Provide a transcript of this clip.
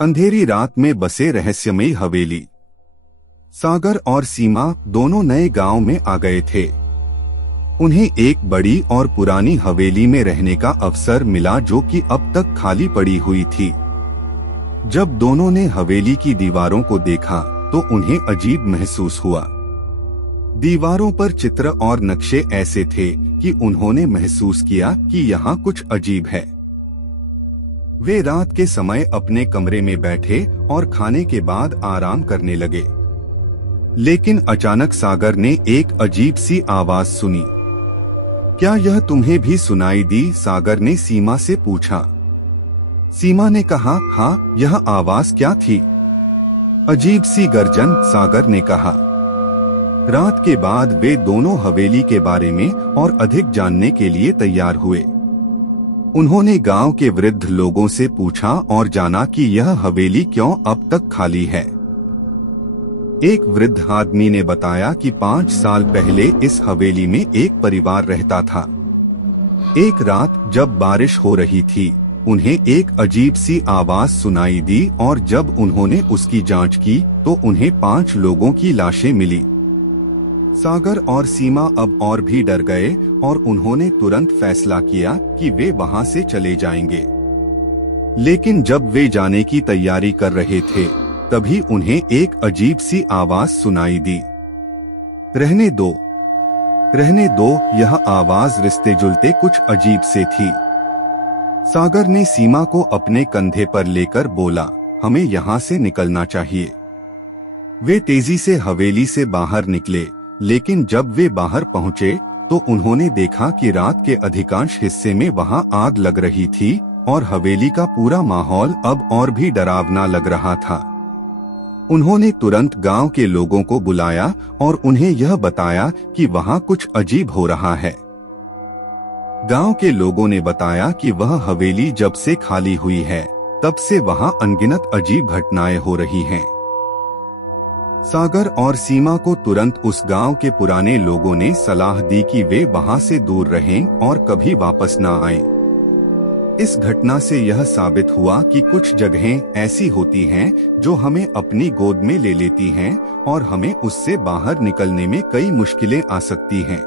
अंधेरी रात में बसे रहस्यमयी हवेली। सागर और सीमा दोनों नए गांव में आ गए थे। उन्हें एक बड़ी और पुरानी हवेली में रहने का अवसर मिला जो कि अब तक खाली पड़ी हुई थी। जब दोनों ने हवेली की दीवारों को देखा तो उन्हें अजीब महसूस हुआ। दीवारों पर चित्र और नक्शे ऐसे थे कि उन्होंने महसूस किया कि यहाँ कुछ अजीब है। वे रात के समय अपने कमरे में बैठे और खाने के बाद आराम करने लगे। लेकिन अचानक सागर ने एक अजीब सी आवाज सुनी। क्या यह तुम्हें भी सुनाई दी? सागर ने सीमा से पूछा। सीमा ने कहा, हाँ, यह आवाज क्या थी? अजीब सी गर्जन, सागर ने कहा। रात के बाद वे दोनों हवेली के बारे में और अधिक जानने के लिए तैयार हुए। उन्होंने गांव के वृद्ध लोगों से पूछा और जाना कि यह हवेली क्यों अब तक खाली है। एक वृद्ध आदमी ने बताया कि 5 साल पहले इस हवेली में एक परिवार रहता था। एक रात जब बारिश हो रही थी, उन्हें एक अजीब सी आवाज सुनाई दी और जब उन्होंने उसकी जांच की तो उन्हें 5 लोगों की लाशें मिली। सागर और सीमा अब और भी डर गए और उन्होंने तुरंत फैसला किया कि वे वहां से चले जाएंगे। लेकिन जब वे जाने की तैयारी कर रहे थे, तभी उन्हें एक अजीब सी आवाज सुनाई दी। रहने दो, रहने दो। यह आवाज रिश्ते जुलते कुछ अजीब से थी। सागर ने सीमा को अपने कंधे पर लेकर बोला, हमें यहाँ से निकलना चाहिए। वे तेजी से हवेली से बाहर निकले, लेकिन जब वे बाहर पहुंचे तो उन्होंने देखा कि रात के अधिकांश हिस्से में वहां आग लग रही थी और हवेली का पूरा माहौल अब और भी डरावना लग रहा था। उन्होंने तुरंत गांव के लोगों को बुलाया और उन्हें यह बताया कि वहां कुछ अजीब हो रहा है। गांव के लोगों ने बताया कि वह हवेली जब से खाली हुई है, तब से वहां अनगिनत अजीब घटनाएं हो रही हैं। सागर और सीमा को तुरंत उस गांव के पुराने लोगों ने सलाह दी कि वे वहां से दूर रहें और कभी वापस न आएं। इस घटना से यह साबित हुआ कि कुछ जगहें ऐसी होती हैं जो हमें अपनी गोद में ले लेती हैं और हमें उससे बाहर निकलने में कई मुश्किलें आ सकती हैं।